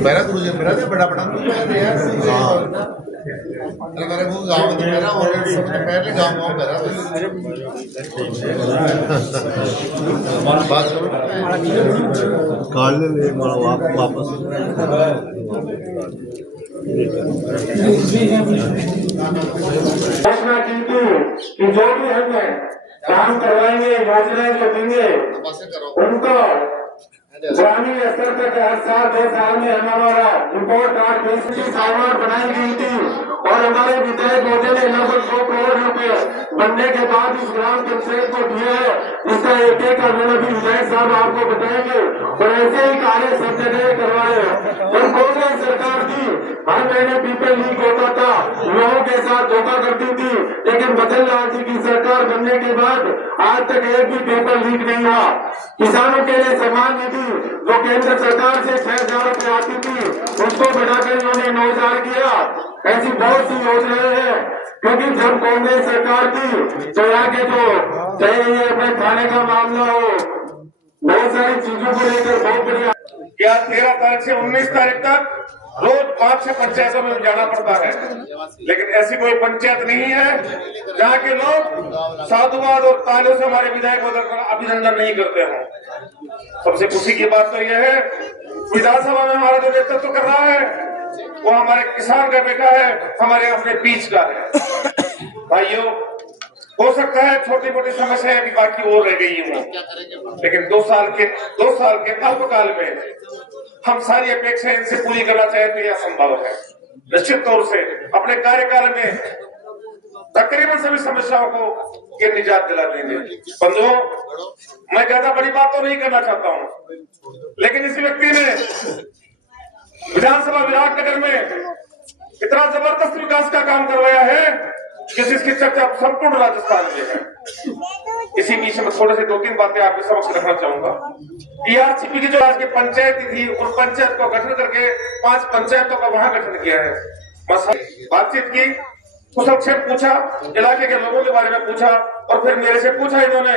मेरा तुझे मेरा तो बड़ा बड़ा अरे मेरे को गाँव में मेरा और सबसे पहले गाँव में मेरा बात करो काल ले वापस कि जो भी हमें काम करवाएंगे योजनाएं जो देंगे उनको ग्रामीण स्तर तक हर साल 2 साल में हमारा रिपोर्ट कार्ड साइबर बनाई गई थी और हमारे विधायक महोदय ने लगभग 2 करोड़ रुपए बनने के बाद इस ग्राम पंचायत को दिए है। इसका एक भी विधायक साहब आपको बताएंगे और ऐसे ही कार्य सब जगह करवाए। जब कांग्रेस सरकार थी हर महीने पीपल लीक होता था, लोगों के साथ धोखा करती थी, लेकिन बदल लाल जी की सरकार बनने के बाद आज तक एक भी पेपर लीक नहीं हुआ। किसानों के लिए सम्मान निधि जो केंद्र सरकार से 6,000 रुपए आती थी उसको बढ़ाकर इन्होंने 9,000 किया। ऐसी बहुत सी योजनाएं हैं क्योंकि जब कांग्रेस सरकार थी तो यहाँ के जो चाहे ये अपने थाने का मामला हो, बहुत सारी चीजों को लेकर बहुत बढ़िया। क्या 13 तारीख से 19 तारीख तक रोज 5-6 पंचायतों में जाना पड़ता है, लेकिन ऐसी कोई पंचायत नहीं है जहाँ के लोग साधुवाद और तालियों से हमारे विधायक को अभिनंदन नहीं करते हों। सबसे खुशी की बात तो यह है विधानसभा में हमारा जो नेतृत्व कर रहा है वो हमारे किसान का बेटा है, हमारे अपने बीच का है। भाइयों, हो सकता है छोटी मोटी समस्याएं भी बाकी और रह गई हों, लेकिन 2 साल के अल्पकाल में हम सारी अपेक्षाएं इनसे पूरी करना चाहे तो यह संभव है। निश्चित तौर से अपने कार्यकाल में तकरीबन सभी समस्याओं को ये निजात दिला देंगे। बंधुओं, मैं ज्यादा बड़ी बात तो नहीं करना चाहता हूं, लेकिन इस व्यक्ति ने विधानसभा विराटनगर में इतना जबरदस्त विकास का काम करवाया है कि जिसकी चर्चा संपूर्ण राजस्थान में है। इसी बीच में थोड़े से 2-3 बातें आपके समक्ष रखना चाहूंगा। टीआरसीपी की जो आज की पंचायत थी उन पंचायत को गठन करके 5 पंचायतों का वहां गठन किया है। बस बातचीत की, कुशलक्षेम पूछा, इलाके के लोगों के बारे में पूछा और फिर मेरे से पूछा इन्होंने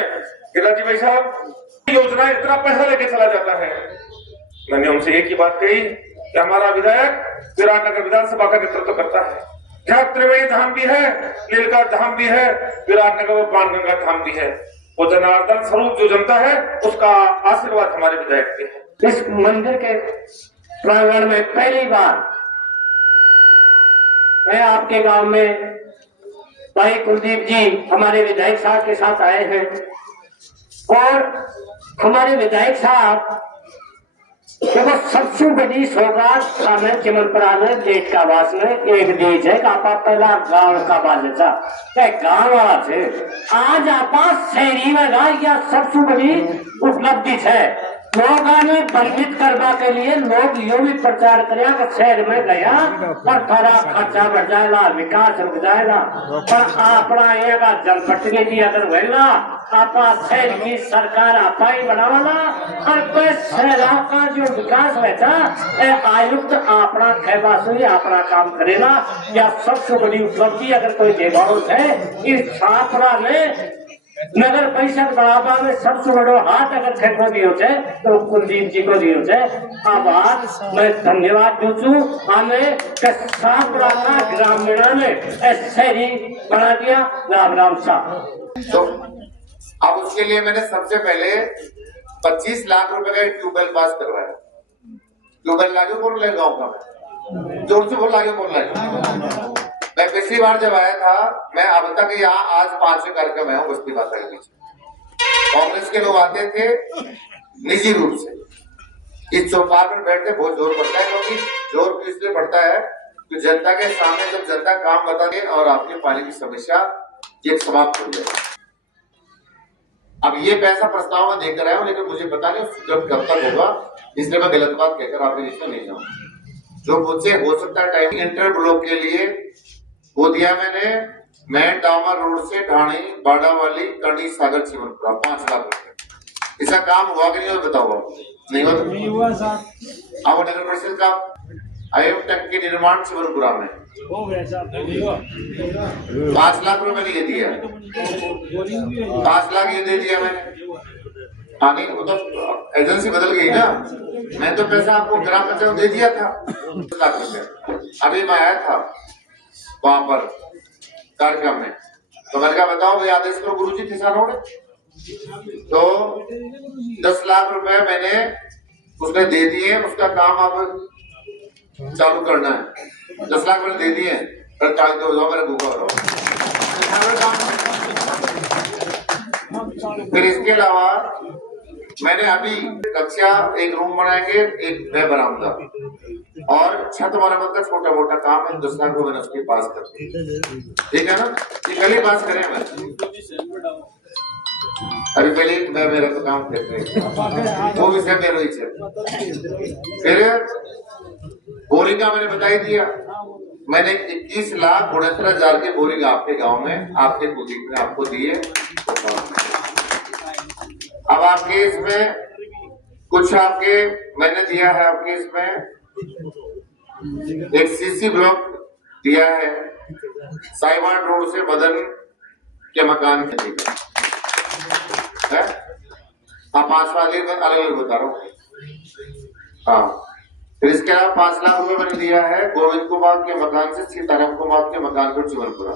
कि राजीव भाई साहब योजना इतना पैसा लेके चला जाता है। मैंने उनसे एक ही बात कही कि हमारा विधायक विराटनगर विधानसभा का नेतृत्व करता है। यहाँ त्रिवेणी धाम भी है, लीलका धाम भी है, विराटनगर और बाणगंगा धाम भी है। वो जनार्दन स्वरूप जो जनता है उसका आशीर्वाद हमारे विधायक पे है। इस मंदिर के प्रांगण में पहली बार मैं आपके गांव में भाई कुलदीप जी हमारे विधायक साहब के साथ आए हैं और हमारे विधायक साहब देखो सबसे बड़ी सौगात हमें चिमनपुरा में देश का वास में एक देश है कि आप पहला गांव का बाल था गांव वाला थे, आज आप शहरी में या सबसे बड़ी उपलब्धि है। लोग आने वर्णित करवा के लिए लोग यो भी प्रचार करें कि शहर में गया और थोड़ा खर्चा बढ़ जाएगा, विकास रुक जाएगा, पर अपना ये जनप्रतिनिधि की अगर वेला आप शहर की सरकार आपा ही बनावाला और शहर का जो विकास रहता आयुक्त अपना खैबासु अपना काम करेगा। या सबसे बड़ी उपलब्धि अगर कोई देवाओं है इस छात्रा ने नगर परिषद बढ़ावा में सबसे बड़ो हाथ अगर खेतो दियो है तो कुलदीप जी को दियो है। आभार मैं धन्यवाद दूचू हमें ग्रामीण ने शहरी बना दिया। राम राम साहब। तो अब उसके लिए मैंने सबसे पहले 25 लाख रुपए का ट्यूबवेल पास करवाया। ट्यूबवेल लागू बोल रहे गाँव का, जोर से बोल लागे बोल रहे। मैं पिछली बार जब आया था, मैं अब तक यहाँ आज 5वें कार्यक्रम है बस्ती भाषा के बीच। कांग्रेस के लोग आते थे निजी रूप से, इस चौपाल पर बैठते बहुत जोर पड़ता है, क्योंकि जोर इसलिए पड़ता है कि जनता के सामने जब जनता काम बताते और आपके पानी की समस्या एक समाप्त हो जाए। अब ये पैसा प्रस्ताव में देकर आया हूँ, लेकिन मुझे पता नहीं जब कब तक होगा, इसलिए मैं गलत बात कहकर आपके बीच में नहीं जाऊँ। जो मुझसे हो सकता है टाइम इंटर ब्लॉक के लिए वो दिया मैंने, मैन डामर रोड से ढाणी बाड़ा वाली कड़ी सागर चिमनपुरा 5 लाख रुपए। इसका काम हुआ कि नहीं हुआ बताओ? नहीं हुआ सर। अब नगर परिषद का आयोग टंकी निर्माण शिवरपुरा में 5 लाख रुपए मैंने ये दिया, 5 लाख ये दे दिया मैंने। हाँ नहीं, वो तो एजेंसी बदल गई ना। मैं तो पैसा आपको ग्राम पंचायत दे दिया था 10 लाख रुपए। अभी मैं आया था वहां पर कार्यक्रम में, तो मैंने कहा बताओ भाई आदेश करो गुरुजी किसानों ने। तो 10 लाख रुपए मैंने उसने दे दिए, उसका काम अब चालू करना है। 10 लाख मैंने दे दिए, फिर चालीस दो जाओ मेरा भूखा रहो। फिर इसके अलावा मैंने अभी कक्षा एक रूम बनाएंगे, एक वह बरामदा और छत मरम्मत का छोटा मोटा काम है। 10 लाख रुपए मैंने उसके पास कर दिए, ठीक है ना। ये कल ही पास करें मैं, अभी पहले मैं मेरा तो काम करते हैं वो विषय मेरा ही है। फिर बोरिंग का मैंने बता ही दिया, मैंने 21,69,000 की बोरिंग आपके गांव में आपके बुटीक में आपको दिए। अब आपके इसमें कुछ आपके मैंने दिया है, आपके इसमें एक सीसी ब्लॉक दिया है साइवान रोड से मदन के मकान के लिए है। हाँ 5 वाले अलग अलग बता रहा हूँ। हाँ फिर इसके अलावा 5 लाख रुपए मैंने दिया है गोविंद कुमार के मकान से सीताराम कुमार के मकान पर चिवरपुरा,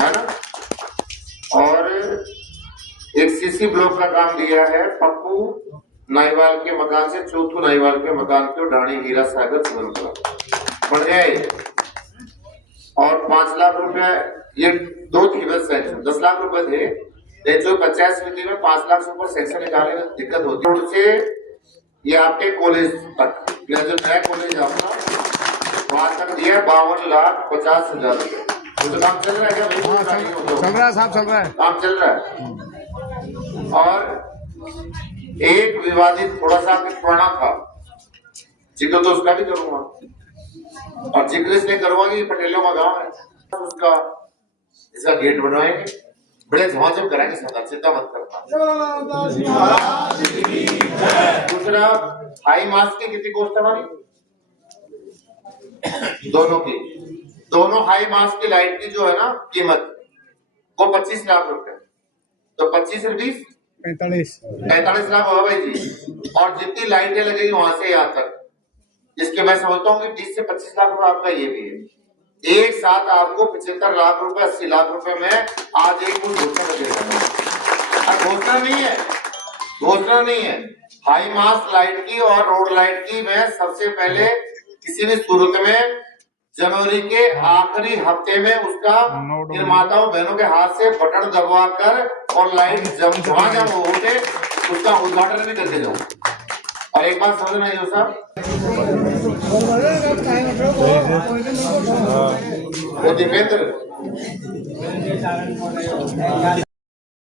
है ना। और एक सीसी ब्लॉक का काम दिया है पप्पू नाईवाल के मकान से चौथू नाईवाल के मकान को ढाणी हीरा सागर चिवरपुरा बढ़ गए। और 5 लाख रुपए ये 2 थी बस सेक्शन, 10 लाख रुपए थे। जो पंचायत समिति में 5 लाख से ऊपर सेक्शन निकालने में दिक्कत होती है। से ये आपके कॉलेज तक जो नया कॉलेज आपका वहां तक दिया 52,50,000 रुपए। तो काम चल रहा है क्या भाई? चल रहा है साहब, चल रहा है, काम चल रहा है। और एक विवादित थोड़ा सा पुराना था जिक्र, तो उसका भी करूंगा। और जिक्र इसलिए करूंगा कि पटेलों का गांव है, उसका इसका गेट बनवाएंगे, बड़े झमाझम कराएंगे, सरदार चिंता मत करना। दूसरा हाई मास्क की कितनी कॉस्ट हमारी दोनों की, दोनों हाई मास्क की लाइट की जो है ना कीमत वो 25 लाख रुपए, तो 25 और 20 45 लाख होगा भाई जी। और जितनी लाइटें लगेगी वहां से यहाँ तक, जिसके मैं समझता हूँ कि 20 से 25 लाख रुपए आपका ये भी है। एक साथ आपको 75 लाख रुपए 80 लाख रुपए में आज एक घोषणा देगा। घोषणा नहीं है, घोषणा नहीं है। हाई मास्क लाइट की और रोड लाइट की मैं सबसे पहले किसी भी सूरत में जनवरी के आखिरी हफ्ते में उसका निर्माताओं बहनों के हाथ से बटन दबवा कर और लाइट जब उठे उसका उद्घाटन भी करके जाऊं। और एक बात समझना है साहब, वो दीपेंद्र